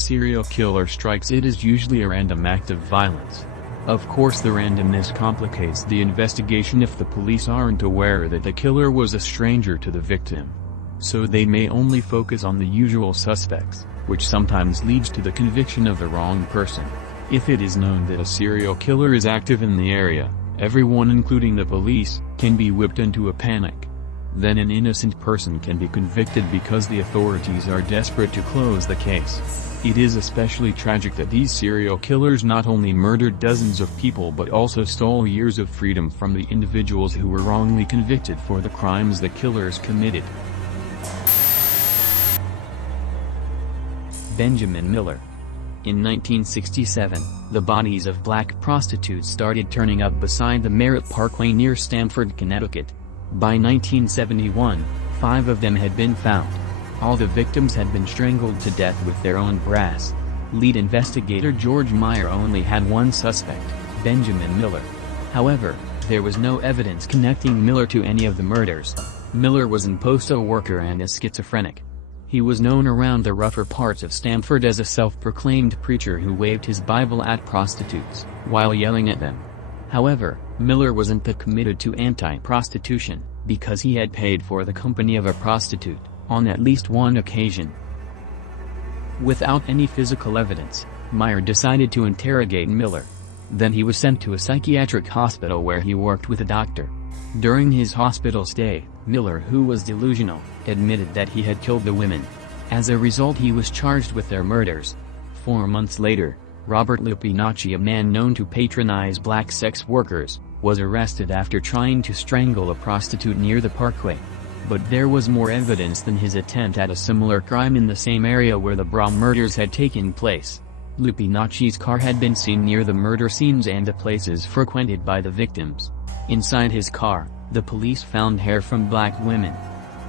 serial killer strikes, it is usually a random act of violence. Of course, the randomness complicates the investigation if the police aren't aware that the killer was a stranger to the victim. So they may only focus on the usual suspects, which sometimes leads to the conviction of the wrong person. If it is known that a serial killer is active in the area, everyone, including the police, can be whipped into a panic. Then an innocent person can be convicted because the authorities are desperate to close the case. It is especially tragic that these serial killers not only murdered dozens of people but also stole years of freedom from the individuals who were wrongly convicted for the crimes the killers committed. Benjamin Miller. In 1967, the bodies of black prostitutes started turning up beside the Merritt Parkway near Stamford, Connecticut. By 1971, 5 of them had been found. All the victims had been strangled to death with their own brass. Lead investigator George Meyer only had one suspect, Benjamin Miller. However, there was no evidence connecting Miller to any of the murders. Miller was an postal worker and a schizophrenic. He was known around the rougher parts of Stamford as a self-proclaimed preacher who waved his Bible at prostitutes, while yelling at them. However, Miller wasn't that committed to anti-prostitution, because he had paid for the company of a prostitute, on at least one occasion. Without any physical evidence, Meyer decided to interrogate Miller. Then he was sent to a psychiatric hospital where he worked with a doctor. During his hospital stay, Miller, who was delusional, admitted that he had killed the women. As a result, he was charged with their murders. 4 months later, Robert Lupinacci, a man known to patronize black sex workers, was arrested after trying to strangle a prostitute near the Parkway. But there was more evidence than his attempt at a similar crime in the same area where the Bra murders had taken place. Lupinacci's car had been seen near the murder scenes and the places frequented by the victims. Inside his car, the police found hair from black women.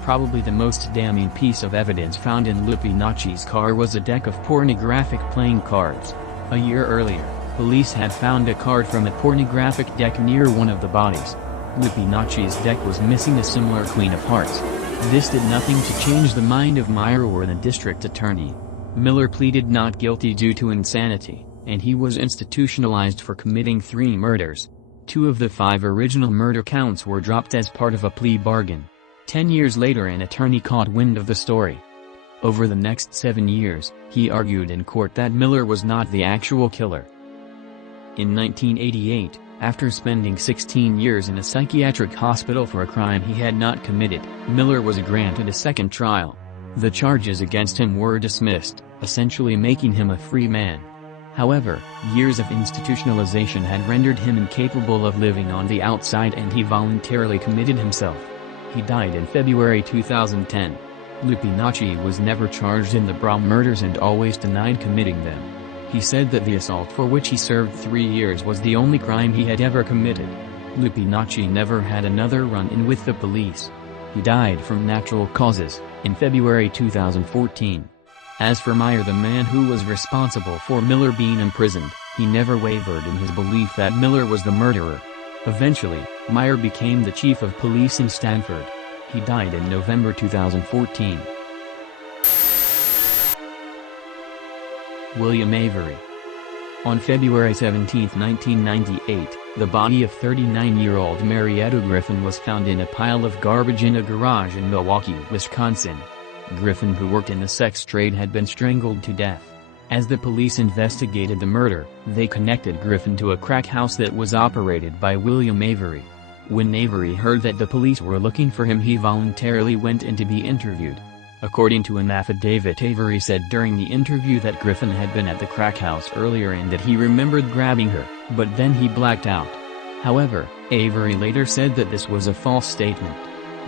Probably the most damning piece of evidence found in Lupinacci's car was a deck of pornographic playing cards. A year earlier, police had found a card from a pornographic deck near one of the bodies. Lupinacci's deck was missing a similar Queen of Hearts. This did nothing to change the mind of Meyer or the district attorney. Miller pleaded not guilty due to insanity, and he was institutionalized for committing 3 murders. 2 of the 5 original murder counts were dropped as part of a plea bargain. 10 years later, an attorney caught wind of the story. Over the next 7 years, he argued in court that Miller was not the actual killer. In 1988, after spending 16 years in a psychiatric hospital for a crime he had not committed, Miller was granted a second trial. The charges against him were dismissed, essentially making him a free man. However, years of institutionalization had rendered him incapable of living on the outside and he voluntarily committed himself. He died in February 2010. Lupinacci was never charged in the Bra murders and always denied committing them. He said that the assault for which he served 3 years was the only crime he had ever committed. Lupinacci never had another run-in with the police. He died from natural causes, in February 2014. As for Meyer, the man who was responsible for Miller being imprisoned, he never wavered in his belief that Miller was the murderer. Eventually, Meyer became the chief of police in Stamford. He died in November 2014. William Avery. On February 17, 1998, the body of 39-year-old Marietta Griffin was found in a pile of garbage in a garage in Milwaukee, Wisconsin. Griffin, who worked in the sex trade, had been strangled to death. As the police investigated the murder, they connected Griffin to a crack house that was operated by William Avery. When Avery heard that the police were looking for him, he voluntarily went in to be interviewed. According to an affidavit, Avery said during the interview that Griffin had been at the crack house earlier and that he remembered grabbing her, but then he blacked out. However, Avery later said that this was a false statement.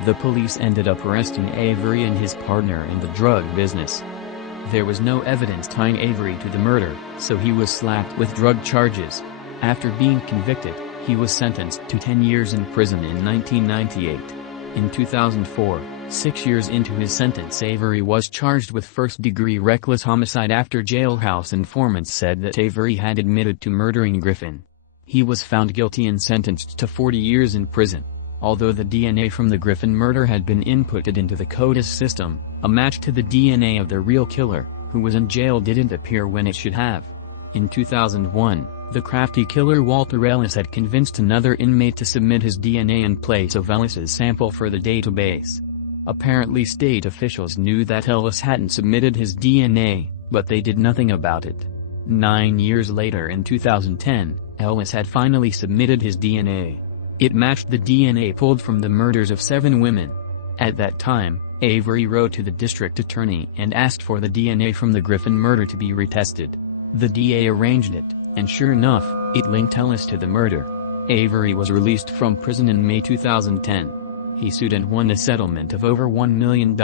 The police ended up arresting Avery and his partner in the drug business. There was no evidence tying Avery to the murder, so he was slapped with drug charges. After being convicted, he was sentenced to 10 years in prison in 1998. In 2004, 6 years into his sentence, Avery was charged with first-degree reckless homicide after jailhouse informants said that Avery had admitted to murdering Griffin. He was found guilty and sentenced to 40 years in prison. Although the DNA from the Griffin murder had been inputted into the CODIS system, a match to the DNA of the real killer, who was in jail, didn't appear when it should have. In 2001, the crafty killer Walter Ellis had convinced another inmate to submit his DNA in place of Ellis's sample for the database. Apparently state officials knew that Ellis hadn't submitted his DNA, but they did nothing about it. 9 years later, in 2010, Ellis had finally submitted his DNA. It matched the DNA pulled from the murders of 7 women. At that time, Avery wrote to the district attorney and asked for the DNA from the Griffin murder to be retested. The DA arranged it, and sure enough, it linked Ellis to the murder. Avery was released from prison in May 2010. He sued and won a settlement of over $1 million.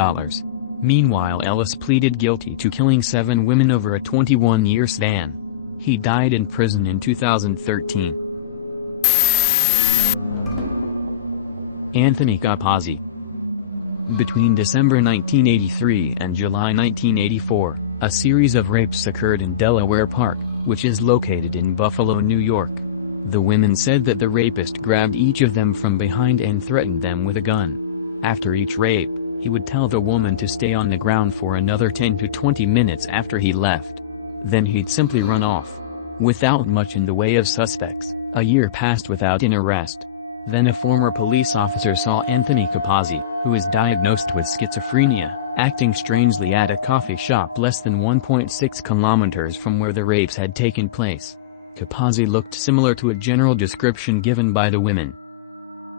Meanwhile, Ellis pleaded guilty to killing 7 women over a 21-year span. He died in prison in 2013. Anthony Cappazzi. Between December 1983 and July 1984, a series of rapes occurred in Delaware Park, which is located in Buffalo, New York. The women said that the rapist grabbed each of them from behind and threatened them with a gun. After each rape, he would tell the woman to stay on the ground for another 10 to 20 minutes after he left. Then he'd simply run off. Without much in the way of suspects, a year passed without an arrest. Then a former police officer saw Anthony Cappazzi, who is diagnosed with schizophrenia, acting strangely at a coffee shop less than 1.6 kilometers from where the rapes had taken place. Cappazzi looked similar to a general description given by the women.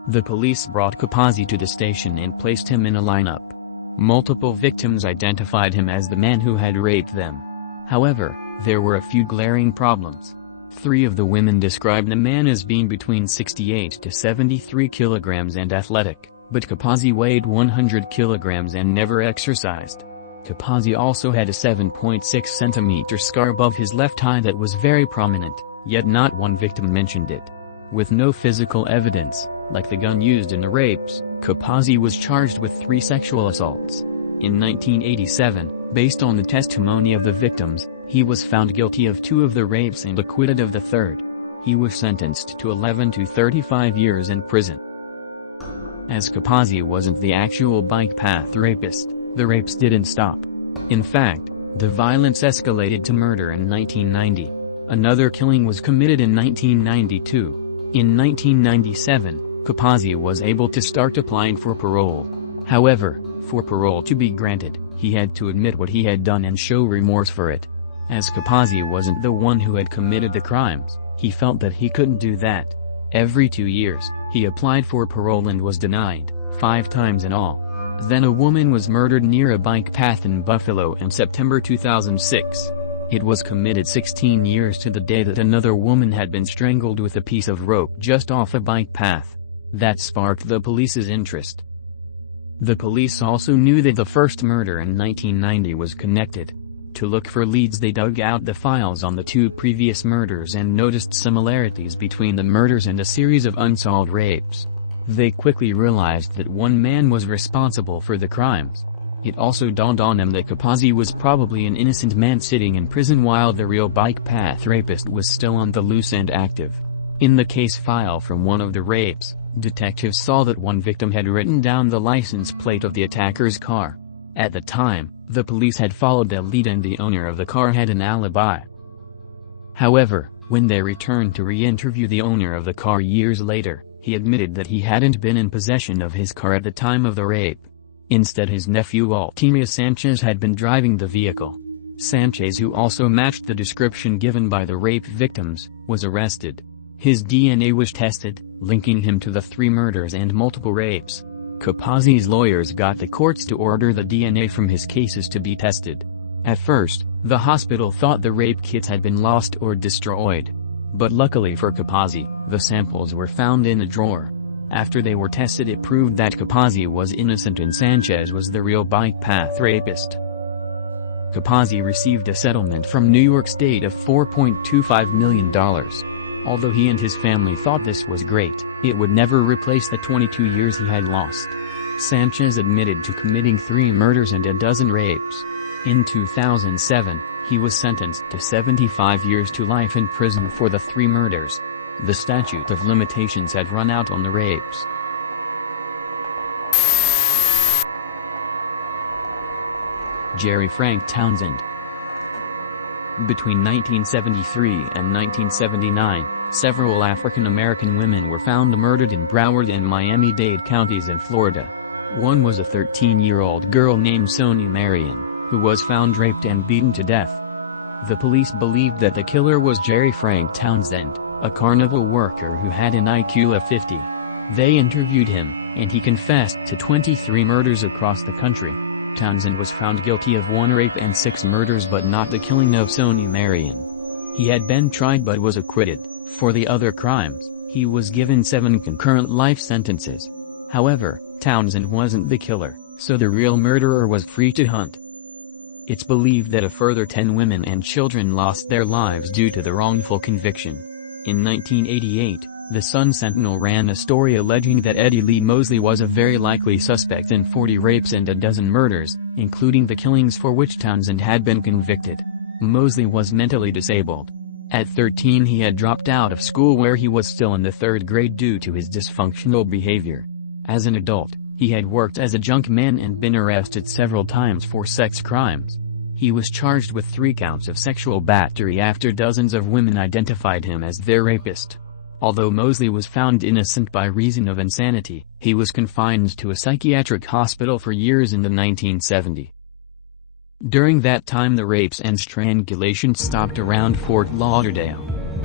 The police brought Cappazzi to the station and placed him in a lineup. Multiple victims identified him as the man who had raped them. However, there were a few glaring problems. 3 of the women described the man as being between 68 to 73 kilograms and athletic, but Cappazzi weighed 100 kilograms and never exercised. Cappazzi also had a 7.6 centimeter scar above his left eye that was very prominent, yet not one victim mentioned it. With no physical evidence, like the gun used in the rapes, Cappazzi was charged with 3 sexual assaults. In 1987, based on the testimony of the victims, he was found guilty of 2 of the rapes and acquitted of the 3rd. He was sentenced to 11 to 35 years in prison. As Cappazzi wasn't the actual bike path rapist, the rapes didn't stop. In fact, the violence escalated to murder in 1990. Another killing was committed in 1992. In 1997, Cappazzi was able to start applying for parole. However, for parole to be granted, he had to admit what he had done and show remorse for it. As Cappazzi wasn't the one who had committed the crimes, he felt that he couldn't do that. Every 2 years, he applied for parole and was denied, 5 times in all. Then a woman was murdered near a bike path in Buffalo in September 2006. It was committed 16 years to the day that another woman had been strangled with a piece of rope just off a bike path. That sparked the police's interest. The police also knew that the first murder in 1990 was connected. To look for leads, they dug out the files on the 2 previous murders and noticed similarities between the murders and a series of unsolved rapes. They quickly realized that one man was responsible for the crimes. It also dawned on them that Cappazzi was probably an innocent man sitting in prison while the real bike path rapist was still on the loose and active. In the case file from one of the rapes, detectives saw that one victim had written down the license plate of the attacker's car. At the time, the police had followed the lead and the owner of the car had an alibi. However, when they returned to re-interview the owner of the car years later, he admitted that he hadn't been in possession of his car at the time of the rape. Instead, his nephew Altimia Sanchez had been driving the vehicle. Sanchez, who also matched the description given by the rape victims, was arrested. His DNA was tested, linking him to the 3 murders and multiple rapes. Cappazzi's lawyers got the courts to order the DNA from his cases to be tested. At first, the hospital thought the rape kits had been lost or destroyed. But luckily for Cappazzi, the samples were found in a drawer. After they were tested, it proved that Cappazzi was innocent and Sanchez was the real bike path rapist. Cappazzi received a settlement from New York State of $4.25 million. Although he and his family thought this was great, it would never replace the 22 years he had lost. Sanchez admitted to committing 3 murders and a dozen rapes. In 2007, he was sentenced to 75 years to life in prison for the 3 murders. The statute of limitations had run out on the rapes. Jerry Frank Townsend. Between 1973 and 1979, several African American women were found murdered in Broward and Miami-Dade counties in Florida. One was a 13-year-old girl named Sonia Marion, who was found raped and beaten to death. The police believed that the killer was Jerry Frank Townsend, a carnival worker who had an IQ of 50. They interviewed him, and he confessed to 23 murders across the country. Townsend was found guilty of 1 rape and 6 murders but not the killing of Sonia Marion. He had been tried but was acquitted. For the other crimes, he was given 7 concurrent life sentences. However, Townsend wasn't the killer, so the real murderer was free to hunt. It's believed that a further 10 women and children lost their lives due to the wrongful conviction. In 1988, the Sun-Sentinel ran a story alleging that Eddie Lee Mosley was a very likely suspect in 40 rapes and a dozen murders, including the killings for which Townsend had been convicted. Mosley was mentally disabled. At 13 he had dropped out of school where he was still in the 3rd grade due to his dysfunctional behavior. As an adult, he had worked as a junkman and been arrested several times for sex crimes. He was charged with 3 counts of sexual battery after dozens of women identified him as their rapist. Although Mosley was found innocent by reason of insanity, he was confined to a psychiatric hospital for years in the 1970s. During that time the rapes and strangulations stopped around Fort Lauderdale.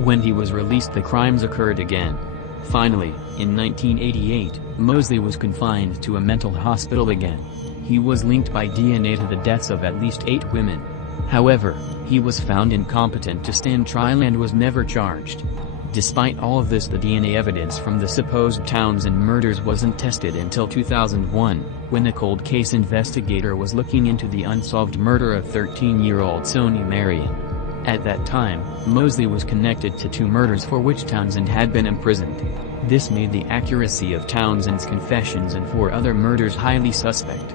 When he was released the crimes occurred again. Finally, in 1988, Mosley was confined to a mental hospital again. He was linked by DNA to the deaths of at least 8 women. However, he was found incompetent to stand trial and was never charged. Despite all of this, the DNA evidence from the supposed Townsend murders wasn't tested until 2001, when a cold case investigator was looking into the unsolved murder of 13-year-old Sonia Marion. At that time, Mosley was connected to 2 murders for which Townsend had been imprisoned. This made the accuracy of Townsend's confessions and 4 other murders highly suspect.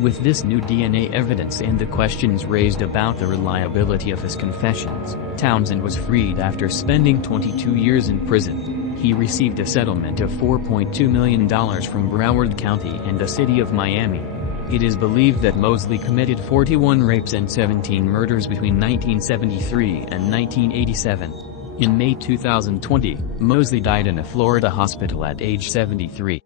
With this new DNA evidence and the questions raised about the reliability of his confessions, Townsend was freed after spending 22 years in prison. He received a settlement of $4.2 million from Broward County and the city of Miami. It is believed that Mosley committed 41 rapes and 17 murders between 1973 and 1987. In May 2020, Mosley died in a Florida hospital at age 73.